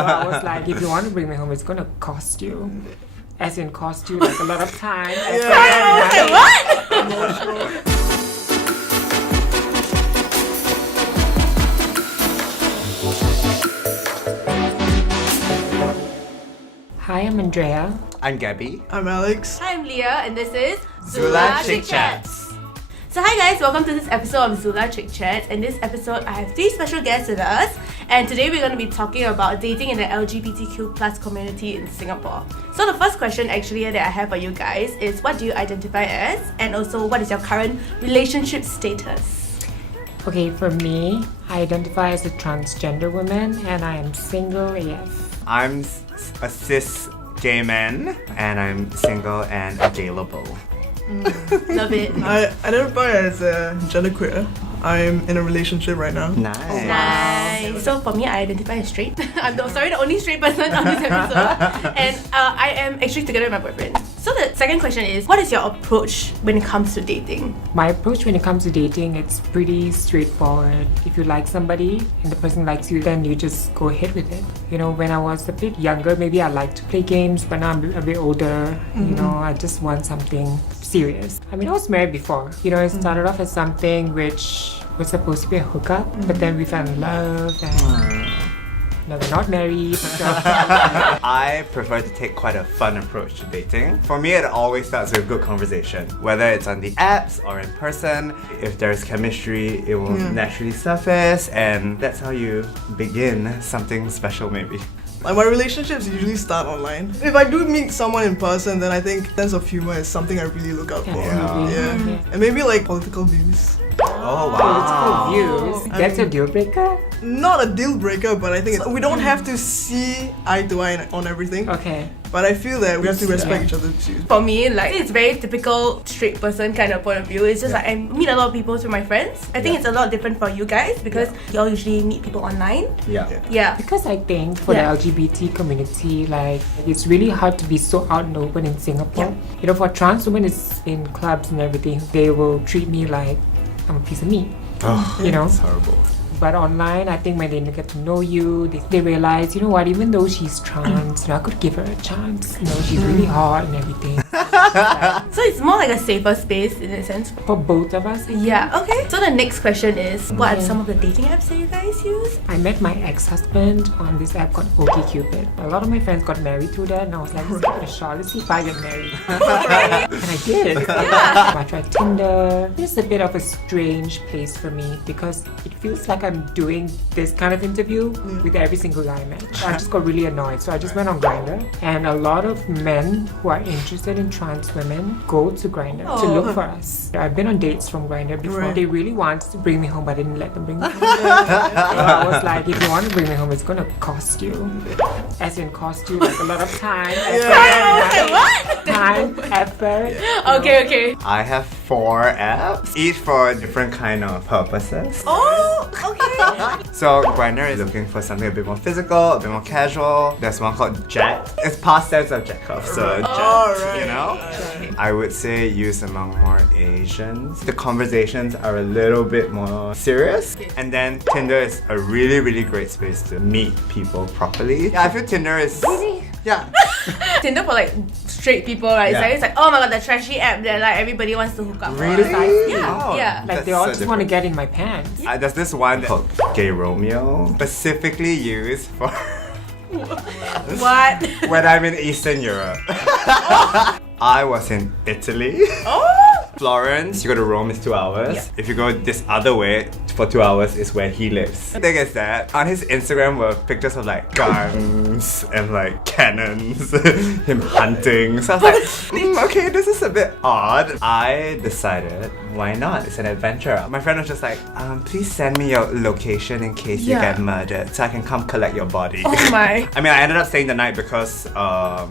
So I was like, if you want to bring me home, it's gonna cost you. As in cost you like a lot of time. What? Hi, I'm Andrea. I'm Gabby. I'm Alex. Hi, I'm Leah, and this is ZULA Chickchats. So hi guys, welcome to this episode of ZULA Chickchats. In this episode, I have three special guests with us, and today we're going to be talking about dating in the LGBTQ plus community in Singapore. So the first question actually that I have for you guys is, what do you identify as, and also what is your current relationship status? Okay, for me, I identify as a transgender woman and I am single AF. I'm a cis gay man, and I'm single and available. Love it. I identify as a genderqueer. I'm in a relationship right now. Nice. So for me, I identify as straight. I'm the only straight person on this episode. And I am actually together with my boyfriend. So the second question is, what is your approach when it comes to dating? My approach when it comes to dating, it's pretty straightforward. If you like somebody and the person likes you, then you just go ahead with it. You know, when I was a bit younger, maybe I liked to play games, but now I'm a bit older. You know, I just want something serious. I mean, I was married before. You know, it started off as something which was supposed to be a hookup, but then we fell in love and no, we're not married. So. I prefer to take quite a fun approach to dating. For me, it always starts with good conversation. Whether it's on the apps or in person, if there's chemistry, it will naturally surface, and that's how you begin something special maybe. Like, my relationships usually start online. If I do meet someone in person, then I think sense of humor is something I really look out for. Yeah. And maybe like political views. Oh wow. Political views. That's a deal breaker? Not a deal breaker, but I think we don't have to see eye to eye on everything. Okay. But I feel that we have to respect each other's views. For me, like, it's very typical straight person kind of point of view. It's just like I meet a lot of people through my friends. I think it's a lot different for you guys because you all usually meet people online. Yeah. Because I think for the LGBT community, like, it's really hard to be so out and open in Singapore. You know, for trans women is in clubs and everything, they will treat me like I'm a piece of meat. You know? It's horrible. But online, I think when they get to know you, they realize, you know what, even though she's trans, you know, I could give her a chance. You know, she's really hot and everything. So it's more like a safer space in a sense. For both of us. Yeah, okay. So the next question is, what are some of the dating apps that you guys use? I met my ex-husband on this app called OkCupid. A lot of my friends got married through that, and I was like, let's give it a shot. Let's see if I get married. And I did. I tried Tinder. It's a bit of a strange place for me because it feels like I'm doing this kind of interview with every single guy I met. So I just got really annoyed. So I just went on Grindr, and a lot of men who are interested in trans women go to Grindr to look for us. I've been on dates from Grindr before. They really wanted to bring me home, but I didn't let them bring me home. So I was like, if you want to bring me home, it's gonna cost you. As in cost you like a lot of time. What? Time, effort. Okay. I have 4 apps, each for different kind of purposes. Oh, okay. So Grindr is looking for something a bit more physical, a bit more casual. There's one called Jet. It's past tense of jack off, so Jet, you know? I would say used among more Asians. The conversations are a little bit more serious. And then Tinder is a really, really great space to meet people properly. Yeah, I feel Tinder is... Yeah. Tinder for like straight people, right? Yeah. It's like, oh my god, the trashy app that like everybody wants to hook up. Really? Yeah. Like they all just want to get in my pants. There's this one called Gay Romeo, specifically used for What? when I'm in Eastern Europe. I was in Italy. Florence, you go to Rome, it's 2 hours. Yeah. If you go this other way for 2 hours, is where he lives. The thing is that on his Instagram were pictures of like guns and like cannons, him hunting. So I was like, okay, this is a bit odd. I decided, why not? It's an adventure. My friend was just like, please send me your location in case you get murdered so I can come collect your body. Oh my. I mean, I ended up staying the night because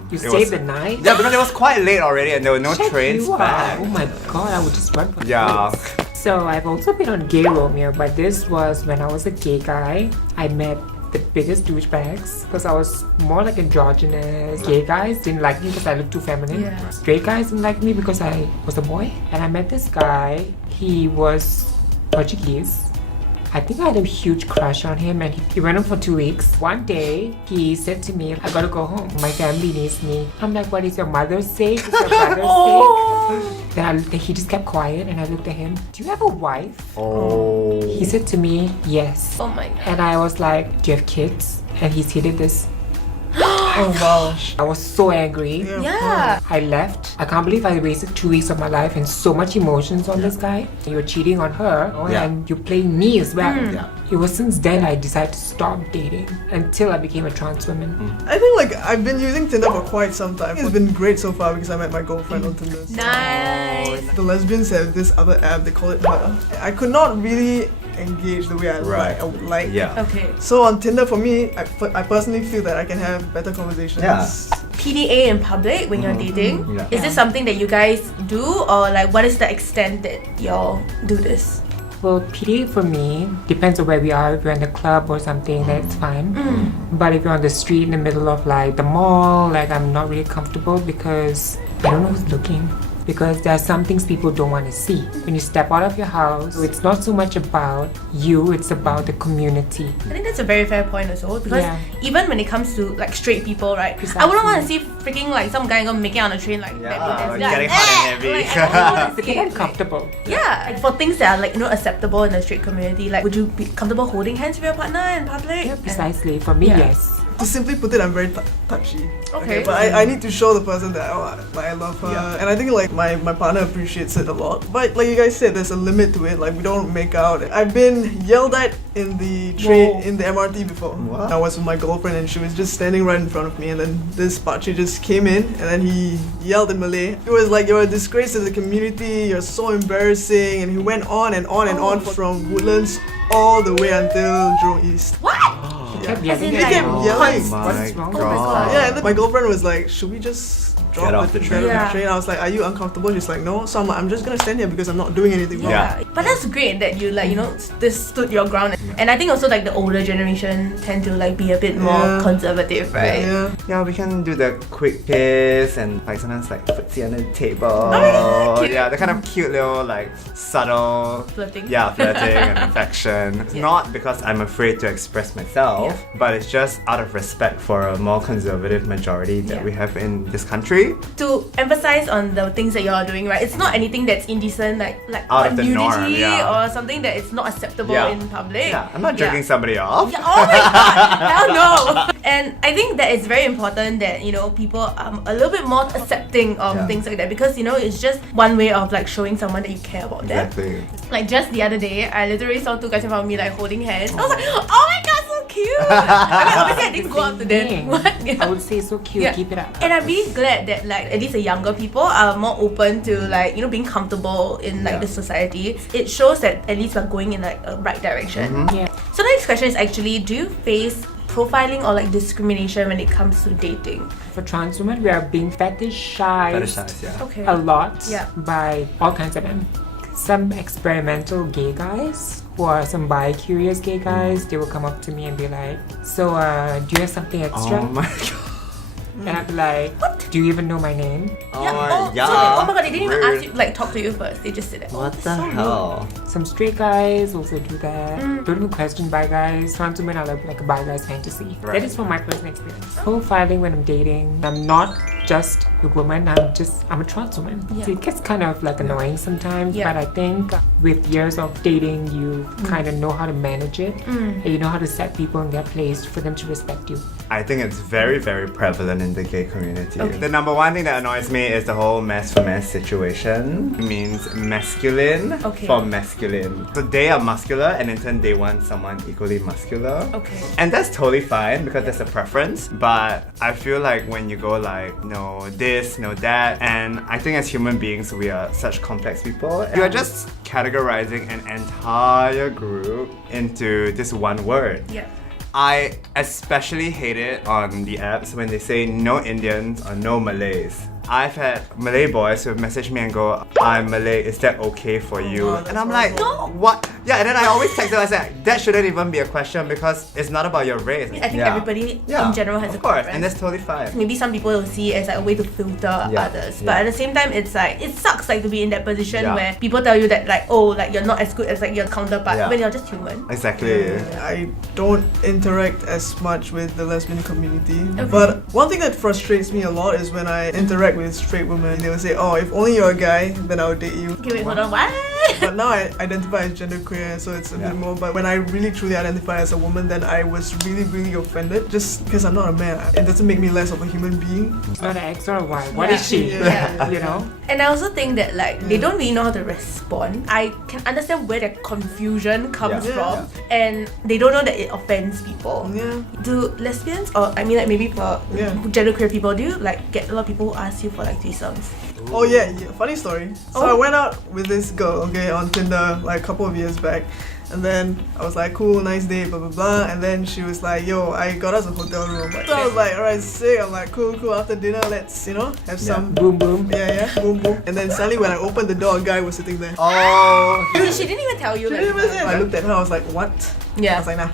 You stayed the night? Yeah, because it was quite late already and there were no Check trains you out. back. Oh my god, I would just run for Yeah. it. So I've also been on Gay Romeo, but this was when I was a gay guy. I met the biggest douchebags because I was more like androgynous. Gay guys didn't like me because I looked too feminine. Straight guys didn't like me because I was a boy. And I met this guy. He was Portuguese. I think I had a huge crush on him, and he went on for 2 weeks. One day, he said to me, I gotta go home. My family needs me. I'm like, what is your mother's sake? Is your brother's sake? Then he just kept quiet, and I looked at him. Do you have a wife? Oh. He said to me, yes. Oh my god. And I was like, do you have kids? And he did this. Oh wow. I was so angry. Yeah. I left. I can't believe I wasted 2 weeks of my life and so much emotions on this guy. You're cheating on her, and you're playing me as well. Yeah. It was since then I decided to stop dating until I became a trans woman. I think like I've been using Tinder for quite some time. It's been great so far because I met my girlfriend on Tinder. Nice. The lesbians have this other app, they call it Her. I could not really engage the way I would like. Yeah. Okay. So on Tinder, for me, I personally feel that I can have better conversations. Yeah. PDA in public when you're dating. Yeah. Is this something that you guys do, or like what is the extent that y'all do this? Well, PDA for me depends on where we are. If you're in the club or something, that's fine. But if you're on the street in the middle of like the mall, like I'm not really comfortable because I don't know who's looking. Because there are some things people don't want to see. When you step out of your house, it's not so much about you, it's about the community. I think that's a very fair point also, because even when it comes to like straight people, right? I wouldn't want to see freaking like some guy making it on a train like that. Getting hot and heavy. Like, I don't want to It's see a it. bit uncomfortable. Yeah, like for things that are like acceptable in the straight community, like would you be comfortable holding hands with your partner in public? Yeah, precisely. For me, yes. To simply put it, I'm very touchy. Okay. But I need to show the person that I love her, and I think like my partner appreciates it a lot. But like you guys said, there's a limit to it. Like we don't make out. I've been yelled at in the train in the MRT before. What? I was with my girlfriend and she was just standing right in front of me, and then this pachi just came in and then he yelled in Malay. It was like, you're a disgrace to the community. You're so embarrassing, and he went on and on and on from Woodlands all the way until Jurong East. What? He kept As in, yelling like, at kept me. yelling. What's wrong? God. Yeah, and then my girlfriend was like, should we just drop Get off the train. Yeah. I was like, are you uncomfortable? She's like, no. So I'm like, I'm just gonna stand here because I'm not doing anything wrong. Yeah. But that's great that you like, this stood your ground. And I think also like the older generation tend to like be a bit more conservative, right? Yeah. Yeah, we can do the quick kiss and like sometimes like footsie under the table. Cute. Yeah, the kind of cute little like subtle Flirting. Yeah, flirting and affection. It's not because I'm afraid to express myself, but it's just out of respect for a more conservative majority that we have in this country. To emphasize on the things that you're doing, right? It's not anything that's indecent, like Out of the nudity norm, yeah. or something that is not acceptable in public. Yeah, I'm not jerking somebody off. Yeah, oh my god, hell no! And I think that it's very important that people are a little bit more accepting of things like that, because it's just one way of like showing someone that you care about them. Exactly. Like just the other day, I literally saw two guys in front of me like holding hands. I was like, oh my god, so cute! I mean, obviously I didn't go up to them. What? I would say so cute. Yeah. Keep it up. And I'm really glad that like at least the younger people are more open to like being comfortable in like the society. It shows that at least we're going in like a right direction. Yeah. So the next question is actually, do you face profiling or like discrimination when it comes to dating? For trans women, we are being fetishized Okay. a lot Yeah. by all kinds of men. Some experimental gay guys who are some bi-curious gay guys, they will come up to me and be like, so do you have something extra? Oh my god. And I'd be like, do you even know my name? So, oh my god, they didn't even ask you, like talk to you first. They just said that. What the hell? Some straight guys also do that. Don't even question bi guys. Trans women are like a bi guy's fantasy. Right. That is from my personal experience. Profiling when I'm dating, I'm not just a woman, I'm a trans woman. Yeah. So it gets kind of like annoying sometimes, Yeah. but I think with years of dating, you kind of know how to manage it. And you know how to set people in their place for them to respect you. I think it's very, very prevalent in the gay community. Okay. The number one thing that annoys me is the whole mess for mess situation. It means masculine for masculine. So they are muscular and in turn they want someone equally muscular. Okay. And that's totally fine because that's a preference. But I feel like when you go like, no this, no that, and I think as human beings we are such complex people. You are just categorizing an entire group into this one word. Yeah. I especially hate it on the apps when they say no Indians or no Malays. I've had Malay boys who message me and go, I'm Malay, is that okay for you? Oh, and I'm like, No. what? Yeah, and then I always text them, I say, that shouldn't even be a question because it's not about your race. I think everybody in general has of a course, preference. and that's totally fine. Maybe some people will see it as like a way to filter others, but yeah. at the same time, it's like it sucks like to be in that position Yeah. where people tell you that like, oh, like you're not as good as like your counterpart Yeah. when you're just human. Exactly. I don't interact as much with the lesbian community, but one thing that frustrates me a lot is when I interact with straight women. They will say, "Oh, if only you're a guy, then I would date you." Okay, wait, hold on, what? But now I identify as genderqueer, so it's a bit more. But when I really truly identify as a woman, then I was really offended just because I'm not a man. It doesn't make me less of a human being. It's not an X or a Y. What is she? Yeah. You know? And I also think that like they don't really know how to respond. I can understand where their confusion comes Yeah. from, and they don't know that it offends people. Yeah. Do lesbians, or I mean like maybe for Yeah. genderqueer people, do you like get a lot of people who ask you for like threesomes? Oh yeah, funny story. So I went out with this girl, okay, on Tinder like a couple of years back. And then I was like, cool, nice day, blah blah blah. And then she was like, yo, I got us a hotel room. Like, so I was like, alright, sick. I'm like, cool. After dinner, let's, have some Boom, boom. yeah, boom boom. And then suddenly when I opened the door, a guy was sitting there. Oh. She didn't even tell you. She like, didn't even say. I looked at her, I was like, what? I yeah. was like, nah.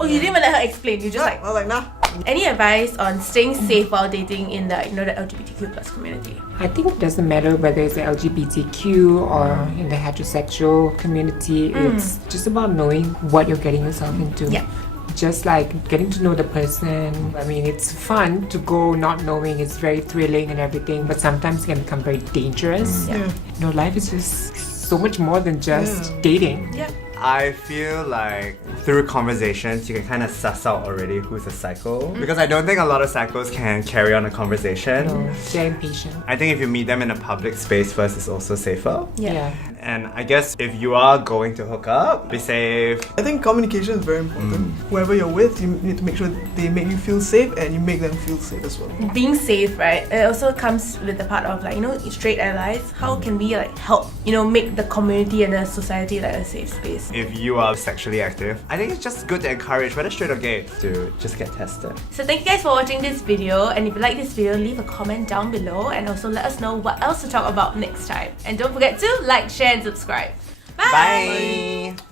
Oh, you didn't even let her explain. You just like. I was like, nah. Any advice on staying safe while dating in the the LGBTQ plus community? I think it doesn't matter whether it's the LGBTQ or in the heterosexual community. It's just about knowing what you're getting yourself into. Yeah. Just like getting to know the person. I mean, it's fun to go not knowing. It's very thrilling and everything, but sometimes it can become very dangerous. Yeah. Life is just so much more than just dating. Yep. I feel like through conversations you can kind of suss out already who's a psycho because I don't think a lot of psychos can carry on a conversation. No, they're impatient. I think if you meet them in a public space first, it's also safer. Yeah. And I guess if you are going to hook up, be safe. I think communication is very important. Whoever you're with, you need to make sure they make you feel safe and you make them feel safe as well. Being safe, right? It also comes with the part of like straight allies. How can we like help make the community and the society like a safe space? If you are sexually active, I think it's just good to encourage, whether straight or gay, to just get tested. So thank you guys for watching this video, and if you like this video, leave a comment down below and also let us know what else to talk about next time. And don't forget to like, share and subscribe. Bye! Bye.